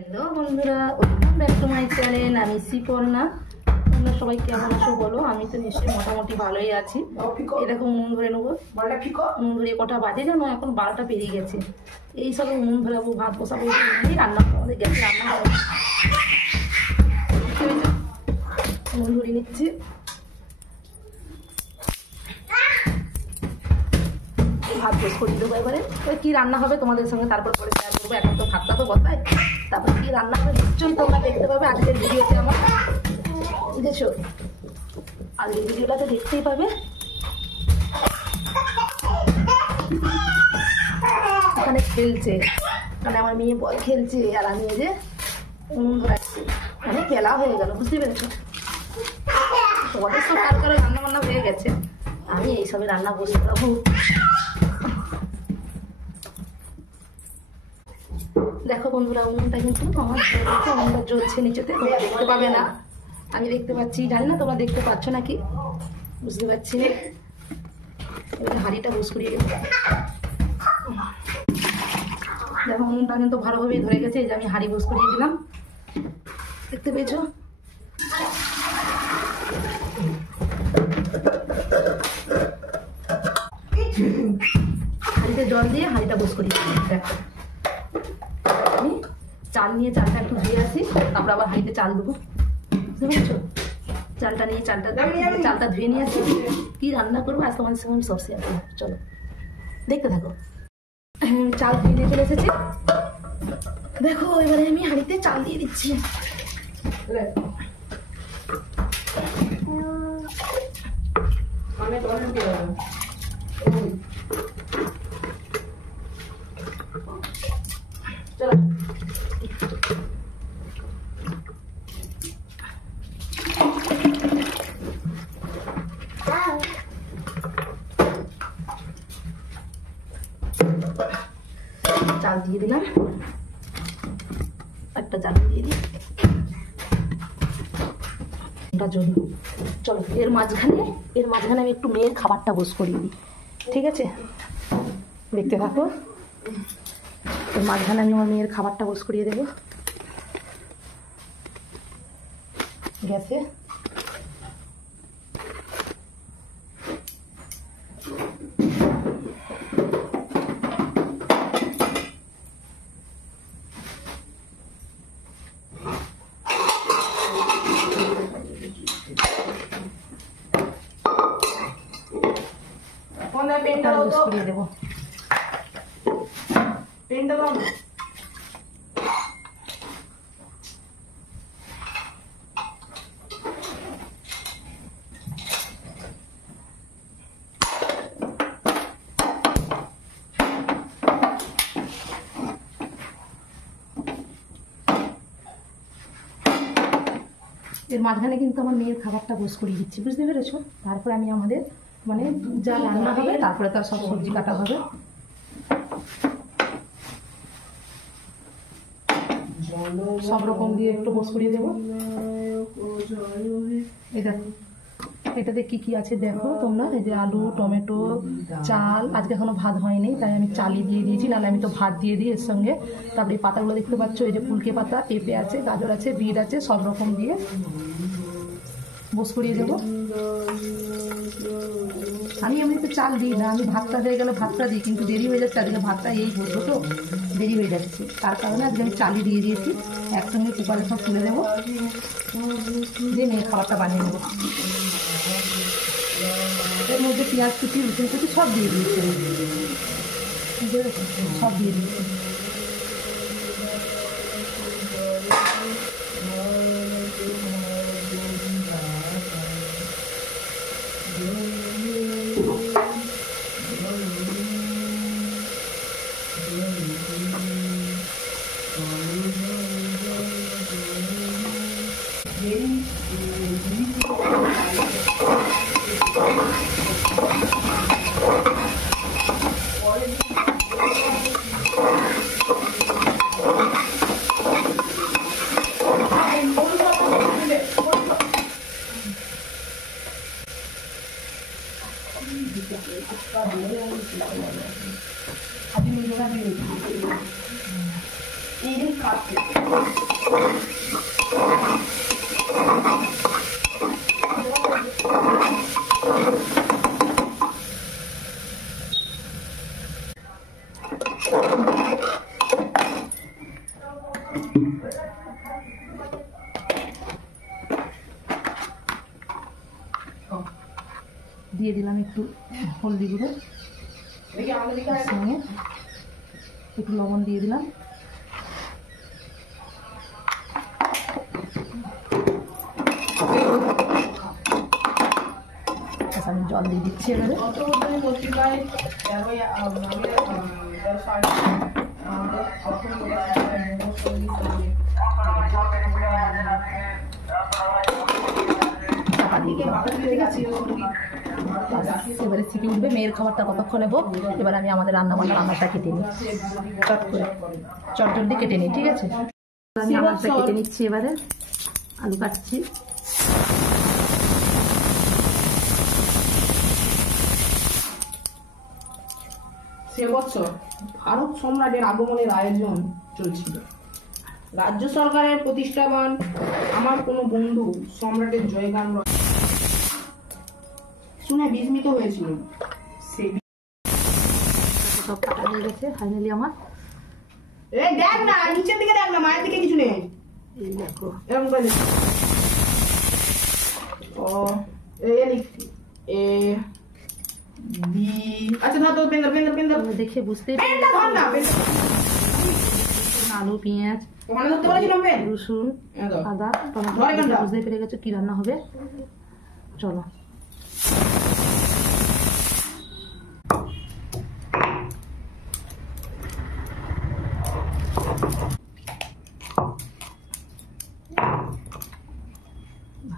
Hello বন্ধুরা, welcome back to my channel. আমি শ্রীপর্ণা। তোমরা সবাই কেমন আছো বলো? আমি তো নিশ্চয়ই মোটামুটি ভালোই আছি। এরকম উনুন ধরে নেবো। উনুন ধরে কটা বাজে জানো? এখন 12টা পেরিয়ে গেছে। এই সবে উনুন ধরাবো, ভাত বসাবো, রান্না আমাদের গ্যাসে রান্না হবে। উনুন ধরে নিচ্ছি। ভাত বস করে দেবো এবারে। ওই কী রান্না হবে তোমাদের সঙ্গে তারপর পরে শেয়ার করবো। এখন তো ভাতটা তো বসাই, তারপর কী রান্না হবে নিশ্চয়ই তোমরা দেখতে পাবে আজকের ভিডিওতে। আমার বুঝেছো, আজকের ভিডিওটা তো দেখতেই পাবে। এখানে খেলছে, মানে আমার মেয়ে বল খেলছে আর আমি এই যে উনুন ধরাচ্ছি। মানে খেলা হয়ে গেল, বুঝতে পেরেছো? তোমাদের সব কারো কারো রান্না বান্না হয়ে গেছে, আমি এইসবে রান্না বসে যাবো। দেখো বন্ধুরা, উনুনটা কিন্তু আমার উনুনটা জ্বলছে নিচেতে, তোমরা দেখতে পাবে না, আমি দেখতে পাচ্ছি। জানি না তোমরা দেখতে পাচ্ছ নাকি, বুঝতে পারছি না। এবার হাঁড়িটা বুঝ করিয়ে দেবো। দেখো উনুনটা কিন্তু ভালোভাবেই ধরে গেছে। এই যে আমি হাঁড়ি বুঝ করিয়ে দিলাম, দেখতে পেয়েছো? হাঁড়িতে জল দিয়ে হাঁড়িটা বুঝ করিয়ে দিলাম। দেখো আমি চাল নিয়ে চালটা একটু ধুয়ে আসি, তারপর আবার হাঁড়িতে চাল দেবো, বুঝতে পেরেছো? চালটা নিয়ে চালটা ধুয়ে নিয়ে আসি। কি রান্না করবো আজ তোমাদের সঙ্গে সব শেয়ার করবো, চলো দেখতে থাকো। চাল ধুয়ে নিয়ে চলে এসেছি। দেখো এবারে আমি হাঁড়িতে চাল দিয়ে দিচ্ছি। চলো চাল দিয়ে দিলাম, একটা চাল দিয়ে দিই। চলো এর মাঝখানে আমি একটু মেয়ের খাবারটা বস করিয়ে দিই, ঠিক আছে? দেখতে থাকো। এর মাঝখানে আমি আমার মেয়ের খাবারটা বস করিয়ে দেবো গ্যাসে। দেবো এর মাঝখানে কিন্তু আমার মেয়ের খাবারটা বস করিয়ে দিচ্ছি, বুঝতে পেরেছো? তারপরে আমি আমাদের মানে যা রান্না হবে তারপরে তার সব সবজি কাটা হবে। সব রকম দিয়ে একটু বস করিয়ে দেবো। এই দেখো এটাতে কি কি আছে দেখো তোমরা। এই যে আলু, টমেটো, চাল। আজকে এখনো ভাত হয়নি তাই আমি চালই দিয়ে দিয়েছি, নাহলে আমি তো ভাত দিয়ে দিই এর সঙ্গে। তারপরে এই পাতাগুলো দেখতে পাচ্ছ, এই যে ফুলকে পাতা, পেঁপে আছে, গাজর আছে, বিট আছে, সব রকম দিয়ে বস করিয়ে দেবো। আমি এমনিতে চাল দিই না, আমি ভাতটা হয়ে গেলে ভাতটা দিই, কিন্তু দেরি হয়ে যাচ্ছে আজকে। ভাতটা এই বসবো তো দেরি হয়ে যাচ্ছে, তার কারণে আজকে আমি চালই দিয়ে দিয়েছি। একসঙ্গে কুকারে সব তুলে দেবো, দিয়ে মেয়ে খাবারটা বানিয়ে নেবো। এর মধ্যে পেঁয়াজ কুচি, রসুন কুচি সব দিয়ে দিয়েছি, সব দিয়ে দিয়েছি। Eating coffee. দিয়ে দিলাম একটু হলদি গুঁড়ো, সঙ্গে একটু লবণ দিয়ে দিলাম। আমি জল দিয়ে দিচ্ছি এবারে। এবারে সিটি উঠবে, মেয়ের খাবারটা কতক্ষণে হোক। এবার আমি আমাদের রান্নাটা কেটে নিই, চট করে চটজলদি কেটে নিই, ঠিক আছে? আমি আনাজটা কেটে নিচ্ছি, এবারে আলু কাটছি। সে বছর ভারত সম্রাটের আগমনের আয়োজন চলছিল। রাজ্য সরকারের প্রতিষ্ঠাবান আমার কোনো বন্ধু সম্রাটের জয়গান শুনে বিস্মিত হয়েছিল। সব কাটা হয়ে গেছে ফাইনালি আমার। দেখ না, নিচের দিকে দেখ না, মায়ের দিকে কিছু নেই। এই দেখো এরকম করে ও এ বি। আচ্ছা ধর তো, পেন্দার দেখে বুঝতে আলু, পেঁয়াজ, ওখানে ধরতে বলেছিলাম পেন, রসুন, আদা, টমেটো বুঝতে পেরে গেছো কি রান্না হবে। চলো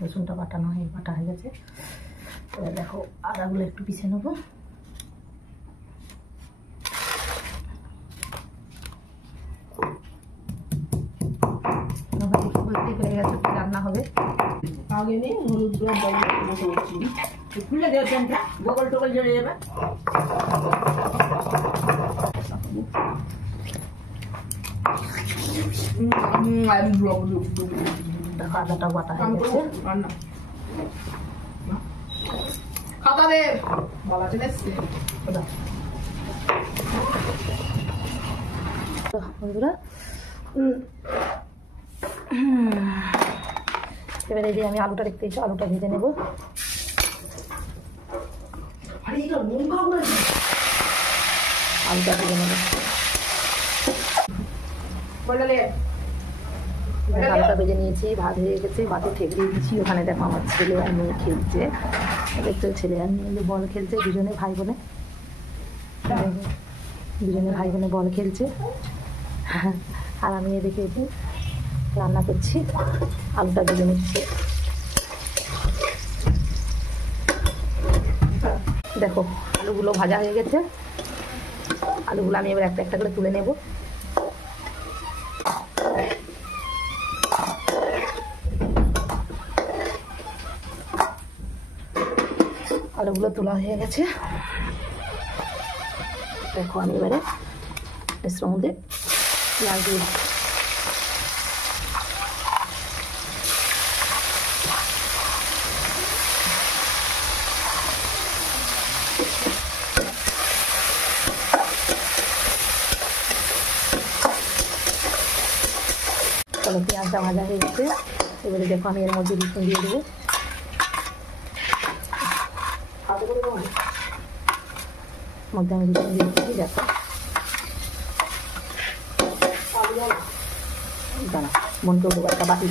রসুনটা বাটা হয়ে গেছে। এবার দেখো আদাগুলো একটু পিছিয়ে নেবো। রান্না হবে আগে নেই হলুদ খুলে দেওয়া প্যানটা, গোগল টোগল ঝরে যাবে। দেখো আদাটা বাটা হয়ে গেছে। খাতা দে বলা চলে বন্ধুরা। এবারে যে আমি আলুটা দেখতে এসে আলুটা ভেজে নেবো। আলুটা ভেজে নেবো, আলুটা ভেজে নিয়েছি, ভাত হয়ে গেছে, ভাতে ঠেক দিয়ে দিচ্ছি। ওখানে দেখো আমার ছেলে আর মেয়ে খেলছে, দেখছো ছেলে আর মেয়ে বল খেলছে, দুজনে ভাই বোনে বল খেলছে। আর আমি এদিকে রান্না করছি, আলুটা ভেজে নিচ্ছি। দেখো আলুগুলো ভাজা হয়ে গেছে, আলুগুলো আমি এবার একটা একটা করে তুলে নেব। আলুগুলো তোলা হয়ে গেছে। দেখো আমি এবারে এর মধ্যে পেঁয়াজ দিয়ে চলো, পেঁয়াজটা ভাজা হয়ে গেছে। এবারে দেখো আমি এর মধ্যে রসুন দিয়ে দেবো। মধ্যে আমি রসুন দিয়ে দিচ্ছি। দেখো দাঁড়া, বোনকেও দেবো একটা বাটি,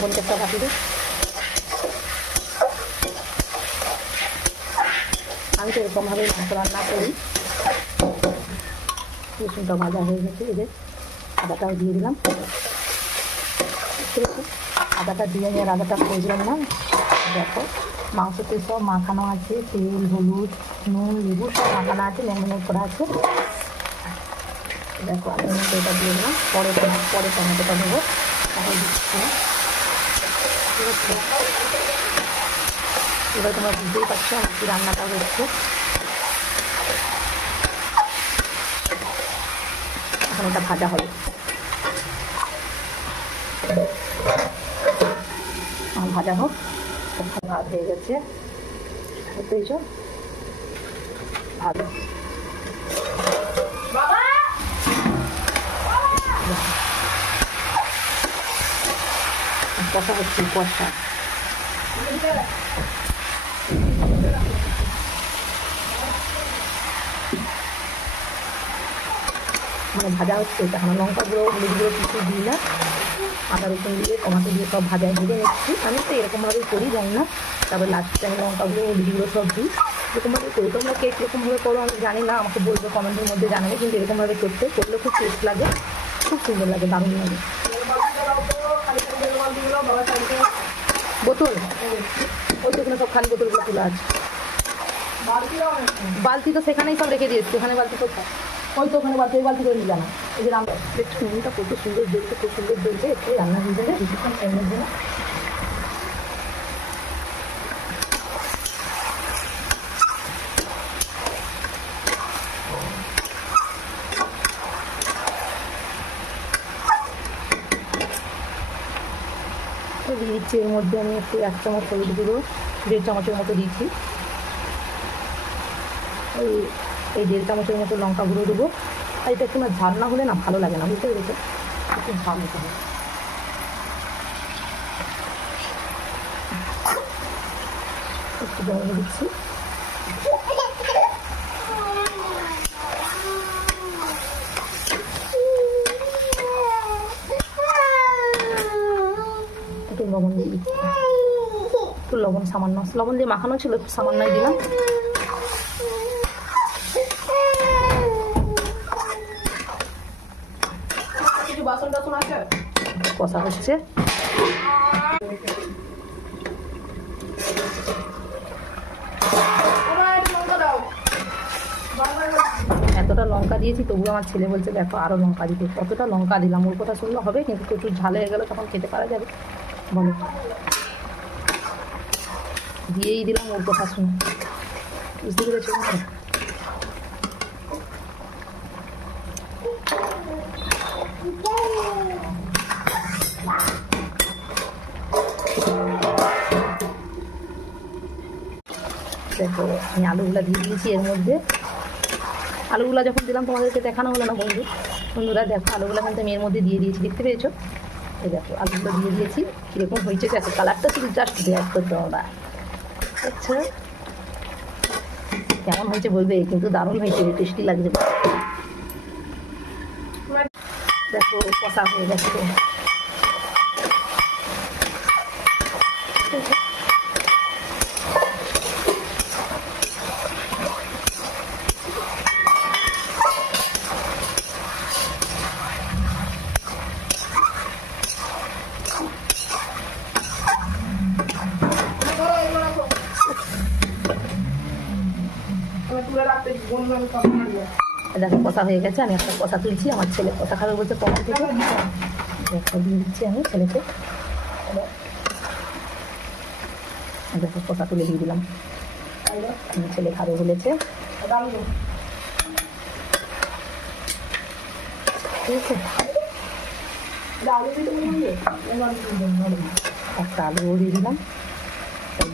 বোনকে একটা বাটি দে। আমি তো এরকমভাবে মাংস রান্না করি। রসুনটা ভাজা হয়ে গেছে, এদের আদাটাও দিয়ে দিলাম। ঠিক আছে, আদাটা দিয়ে আমি আর আদাটা খুঁজলাম না। দেখো মাংসতে সব মাখানো আছে, তেল, হলুদ, নুন, লেবু সব মাখানো আছে, লেমন করা আছে। দেখো আমি এটা দিয়ে দিলাম, পরে টমেটোটা দেবো, তারপর দিচ্ছি। এবার তোমরা বুঝতেই পারছো আমার কি রান্নাটা হচ্ছে। এখন এটা ভাজা হবে। ভাজা হোক। ভাত হয়ে গেছে, বুঝতেইছ, ভালো কষা হচ্ছে, কষা মানে ভাজা হচ্ছে। তখন লঙ্কা গুঁড়ো, হলুদ গুঁড়ো কিছু দিই না, আদা রসুন দিয়ে টমাটো দিয়ে সব ভাজা ভেজে নিচ্ছি। আমি তো এরকমভাবেই করি, জানি না। তারপরে লাস্টে আমি লঙ্কা গুঁড়ো, হলুদ গুঁড়ো সব দিই। এরকমভাবে করি। তোমরা কে কীরকমভাবে করো আমি জানি না, আমাকে বলবো কমেন্টের মধ্যে জানাবে। কিন্তু এরকমভাবে করলে খুব টেস্ট লাগে, খুব সুন্দর লাগে, দারুণ লাগে। বোতল ওই তো, এখানে সব খালি বোতলগুলো খোলা আছে। বালতি তো সেখানেই সব রেখে দিয়েছি। ওখানে বালতি কোথায়? ওই তো ওখানে বালতি, ওই বালতি করে নিয়ে জানা। এই যে রান্না একটু নুনটা কত সুন্দর জ্বলছে, খুব সুন্দর জ্বলছে। একটু রান্না হয়ে যাবে কিছুক্ষণ টাইমের জন্য। দিয়ে দিচ্ছি এর মধ্যে আমি একটু 1 চামচ হলুদ গুঁড়ো, 1.5 চামচের মতো দিচ্ছি। এই 1.5 চামচের মতো লঙ্কা গুঁড়ো দেবো। আর এটা একটু না ঝাল না হলে না ভালো লাগে না, বুঝতে পেরেছো? একটু ঝাল হতে হবে। একটু জল দিচ্ছি। একটু লবণ দিয়ে দিচ্ছি, একটু লবণ সামান্য, লবণ দিয়ে মাখানো ছিল, একটু সামান্যই দিলাম। কষা হচ্ছে। এতটা লঙ্কা দিয়েছি, তবুও আমার ছেলে বলছে দেখো আরো লঙ্কা দিতে। কতটা লঙ্কা দিলাম, ওর কথা শুনলে হবে, কিন্তু প্রচুর ঝাল হয়ে গেলে তখন খেতে পারা যাবে বলো। দিয়েই দিলাম ওর কথা শুনে, বুঝতে পেরেছো? দেখো আমি আলুগুলা দিয়ে দিয়েছি এর মধ্যে। আলুগুলা যখন দিলাম তোমাদেরকে দেখানো হলো না বন্ধুরা, দেখো আলুগুলা কিন্তু আমি এর মধ্যে দিয়ে দিয়েছি, দেখতে পেয়েছো? এই দেখো আলুগুলো দিয়ে দিয়েছি, কীরকম হয়েছে দেখো, কালারটা শুধু জাস্ট দেখো তোমরা। আচ্ছা কেমন হয়েছে বলবে, কিন্তু দারুণ হয়েছে, টেস্টি লাগছে। দেখো কষা হয়ে গেছে। দেখো কষা হয়ে গেছে। আমি একটা কষা তুলছি, আমার ছেলে কষা খাবে বলছে কখন থেকে। একটা দিয়ে দিচ্ছি আমি ছেলেকে। দেখো কষা তুলে দিয়ে দিলাম, আমার ছেলে খাবে বলেছে। ঠিক আছে, একটা আলু দিয়ে দিলাম।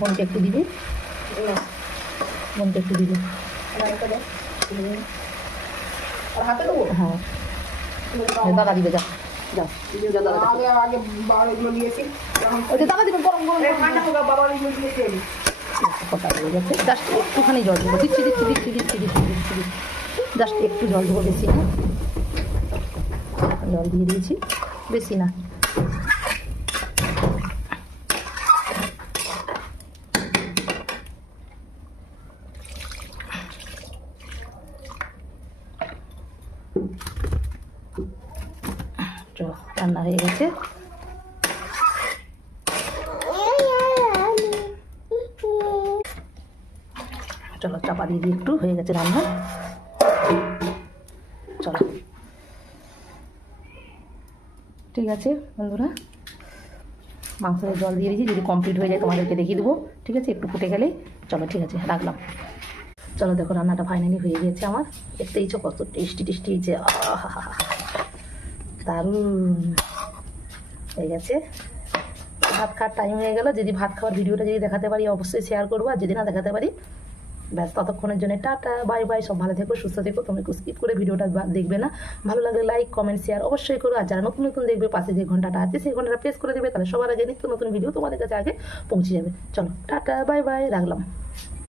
বোনকে একটু দিবি, বোনকে একটু দিবি। হ্যাঁ দাদা দিবে, যা যাও দাদা দিবেন, গরম গরম কথা বলে যাচ্ছে। জাস্ট একটুখানি জল দেবো, দিচ্ছি জাস্ট একটু জল দেবো, বেশি না। জল দিয়ে দিয়েছি, বেশি না। রান্না হয়ে গেছে। চলো চাপা দিয়ে একটু, হয়ে গেছে রান্না। চলো ঠিক আছে বন্ধুরা, মাংসের জল দিয়ে দিয়েছি, যদি কমপ্লিট হয়ে যায় তোমাদেরকে দেখিয়ে দেবো। ঠিক আছে, একটু ফুটে গেলেই চলো, ঠিক আছে রাখলাম। চলো দেখো রান্নাটা ফাইনালি হয়ে গেছে আমার। দেখতেইছ কত টেস্টি হয়েছে, দারুণ হয়ে গেছে। ভাত খাওয়ার টাইম হয়ে গেল। যদি ভাত খাওয়ার ভিডিওটা যদি দেখাতে পারি অবশ্যই শেয়ার করবো, আর যদি না দেখাতে পারি ব্যাস ততক্ষণের জন্য টাটা বাই বাই। সব ভালো থেকো, সুস্থ থেকো। তুমি স্কিপ করে ভিডিওটা দেখবে না, ভালো লাগলে লাইক কমেন্ট শেয়ার অবশ্যই করো। আর যারা নতুন নতুন দেখবে পাশে যে ঘন্টাটা আছে সেই ঘন্টাটা প্রেস করে দেবে, তাহলে সবার আগে নিত্য নতুন ভিডিও তোমাদের কাছে আগে পৌঁছে যাবে। চলো টাটা বাই বাই, রাখলাম।